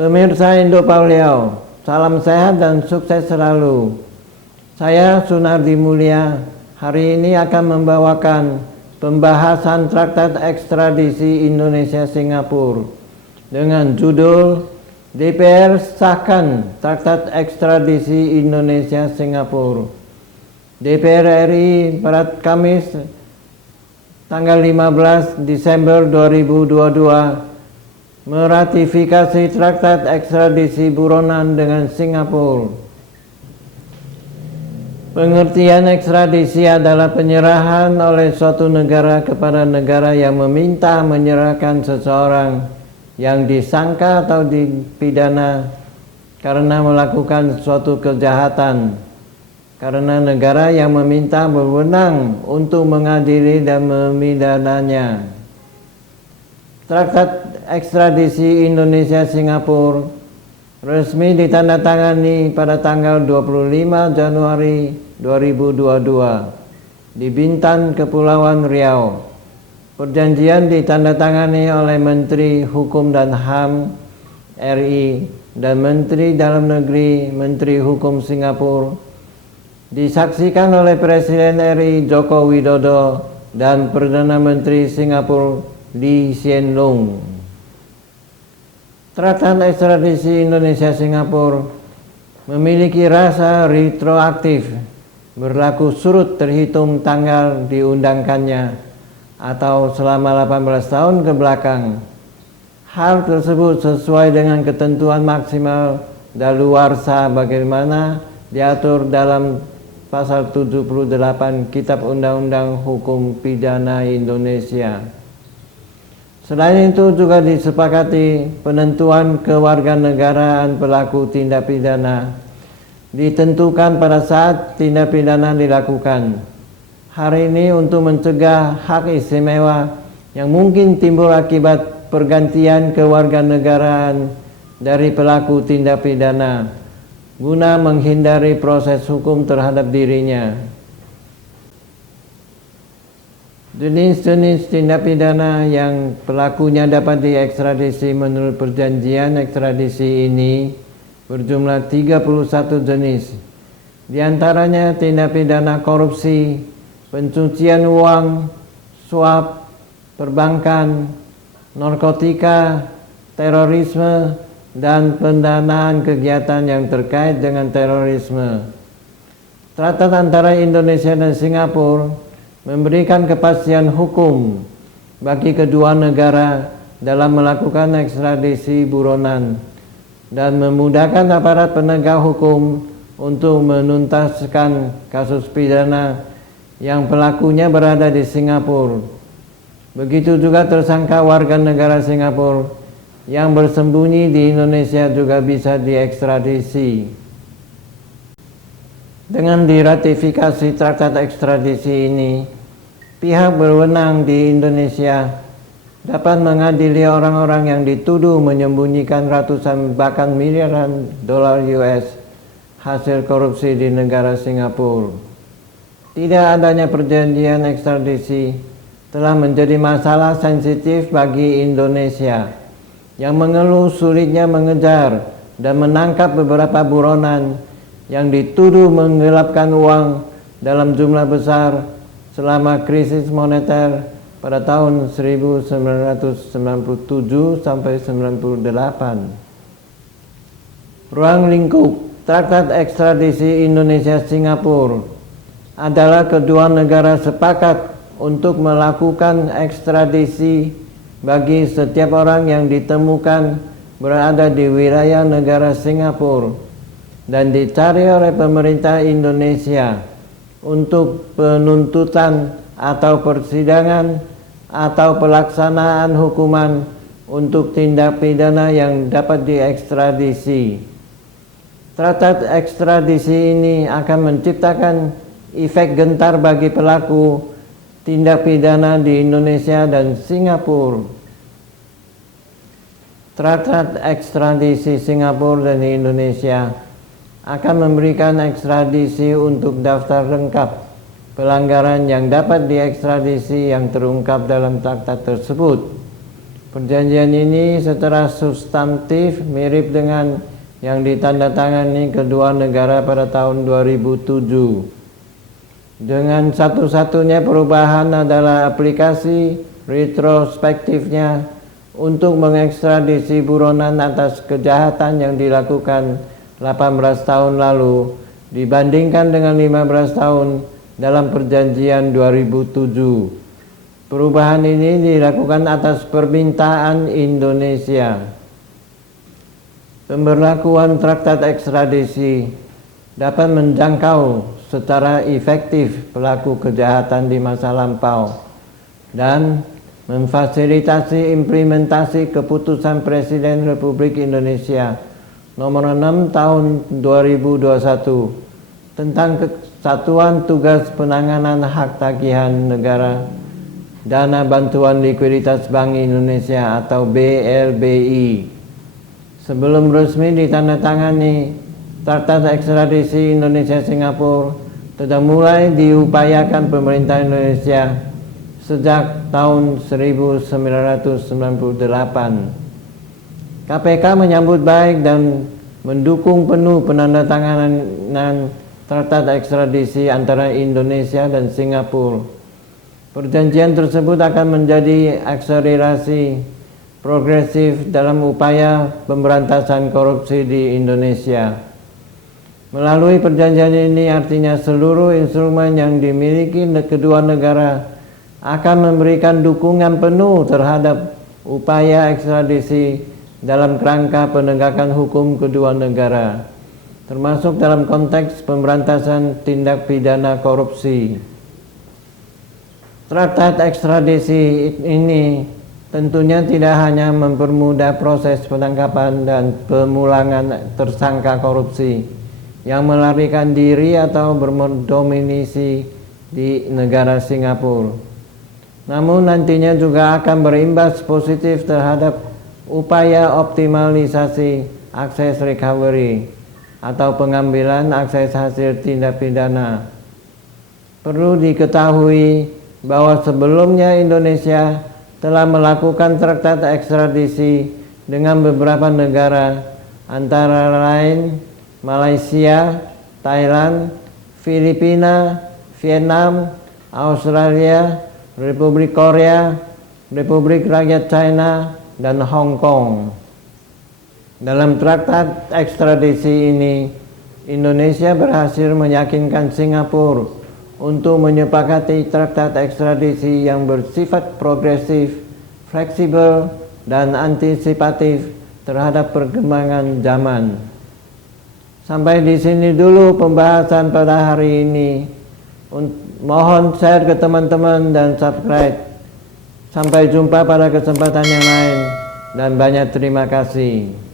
Pemirsa Indo Pauliau, salam sehat dan sukses selalu. Saya Sunardi Mulia, hari ini akan membawakan pembahasan Traktat Ekstradisi Indonesia-Singapura dengan judul DPR sahkan Traktat Ekstradisi Indonesia-Singapura. DPR RI pada Kamis tanggal 15 Desember 2022 meratifikasi Traktat Ekstradisi buronan dengan Singapura. Pengertian ekstradisi adalah penyerahan oleh suatu negara kepada negara yang meminta menyerahkan seseorang yang disangka atau dipidana karena melakukan suatu kejahatan, karena negara yang meminta berwenang untuk mengadili dan memidananya. Traktat Ekstradisi Indonesia-Singapura resmi ditandatangani pada tanggal 25 Januari 2022 di Bintan, Kepulauan Riau. Perjanjian ditandatangani oleh Menteri Hukum dan HAM RI dan Menteri Dalam Negeri Menteri Hukum Singapura. Disaksikan oleh Presiden RI Joko Widodo dan Perdana Menteri Singapura Lee Hsien Loong. Traktat Ekstradisi Indonesia-Singapura memiliki rasa retroaktif, berlaku surut terhitung tanggal diundangkannya atau selama 18 tahun ke belakang. Hal tersebut sesuai dengan ketentuan maksimal daluarsa bagaimana diatur dalam Pasal 78 Kitab Undang-Undang Hukum Pidana Indonesia. Selain itu juga disepakati penentuan kewarganegaraan pelaku tindak pidana ditentukan pada saat tindak pidana dilakukan. Hari ini untuk mencegah hak istimewa yang mungkin timbul akibat pergantian kewarganegaraan dari pelaku tindak pidana guna menghindari proses hukum terhadap dirinya. Jenis-jenis tindak pidana yang pelakunya dapat diekstradisi menurut perjanjian ekstradisi ini berjumlah 31 jenis. Di antaranya tindak pidana korupsi, pencucian uang, suap, perbankan, narkotika, terorisme, dan pendanaan kegiatan yang terkait dengan terorisme. Traktat antara Indonesia dan Singapura memberikan kepastian hukum bagi kedua negara dalam melakukan ekstradisi buronan dan memudahkan aparat penegak hukum untuk menuntaskan kasus pidana yang pelakunya berada di Singapura. Begitu juga tersangka warga negara Singapura yang bersembunyi di Indonesia juga bisa diekstradisi. Dengan diratifikasi Traktat Ekstradisi ini, pihak berwenang di Indonesia dapat mengadili orang-orang yang dituduh menyembunyikan ratusan bahkan miliaran dolar US hasil korupsi di negara Singapura. Tidak adanya perjanjian ekstradisi telah menjadi masalah sensitif bagi Indonesia yang mengeluh sulitnya mengejar dan menangkap beberapa buronan yang dituduh menggelapkan uang dalam jumlah besar selama krisis moneter pada tahun 1997 sampai 98. Ruang lingkup Traktat Ekstradisi Indonesia-Singapura adalah kedua negara sepakat untuk melakukan ekstradisi bagi setiap orang yang ditemukan berada di wilayah negara Singapura dan dicari oleh pemerintah Indonesia untuk penuntutan atau persidangan atau pelaksanaan hukuman untuk tindak pidana yang dapat diekstradisi. Traktat ekstradisi ini akan menciptakan efek gentar bagi pelaku tindak pidana di Indonesia dan Singapura. Traktat ekstradisi Singapura dan Indonesia akan memberikan ekstradisi untuk daftar lengkap pelanggaran yang dapat diekstradisi yang terungkap dalam traktat tersebut. Perjanjian ini secara substantif mirip dengan yang ditandatangani kedua negara pada tahun 2007. Dengan satu-satunya perubahan adalah aplikasi retrospektifnya untuk mengekstradisi buronan atas kejahatan yang dilakukan 18 tahun lalu dibandingkan dengan 15 tahun dalam perjanjian 2007. Perubahan ini dilakukan atas permintaan Indonesia. Pemberlakuan traktat ekstradisi dapat menjangkau secara efektif pelaku kejahatan di masa lampau dan memfasilitasi implementasi keputusan Presiden Republik Indonesia nomor 6 tahun 2021 tentang Satuan Tugas Penanganan Hak Tagihan Negara Dana Bantuan Likuiditas Bank Indonesia atau BLBI. Sebelum resmi ditandatangani, Traktat Ekstradisi Indonesia-Singapura telah mulai diupayakan pemerintah Indonesia sejak tahun 1998. KPK menyambut baik dan mendukung penuh penandatanganan Traktat Ekstradisi antara Indonesia dan Singapura. Perjanjian tersebut akan menjadi akselerasi progresif dalam upaya pemberantasan korupsi di Indonesia. Melalui perjanjian ini artinya seluruh instrumen yang dimiliki kedua negara akan memberikan dukungan penuh terhadap upaya ekstradisi dalam kerangka penegakan hukum kedua negara, termasuk dalam konteks pemberantasan tindak pidana korupsi. Traktat ekstradisi ini tentunya tidak hanya mempermudah proses penangkapan dan pemulangan tersangka korupsi yang melarikan diri atau berdomisili di negara Singapura, namun nantinya juga akan berimbas positif terhadap upaya optimalisasi akses recovery atau pengambilan akses hasil tindak pidana. Perlu diketahui bahwa sebelumnya Indonesia telah melakukan traktat ekstradisi dengan beberapa negara antara lain Malaysia, Thailand, Filipina, Vietnam, Australia, Republik Korea, Republik Rakyat China, dan Hong Kong. Dalam traktat ekstradisi ini, Indonesia berhasil meyakinkan Singapura untuk menyepakati traktat ekstradisi yang bersifat progresif, fleksibel, dan antisipatif terhadap perkembangan zaman. Sampai di sini dulu pembahasan pada hari ini. Mohon share ke teman-teman dan subscribe. Sampai jumpa pada kesempatan yang lain dan banyak terima kasih.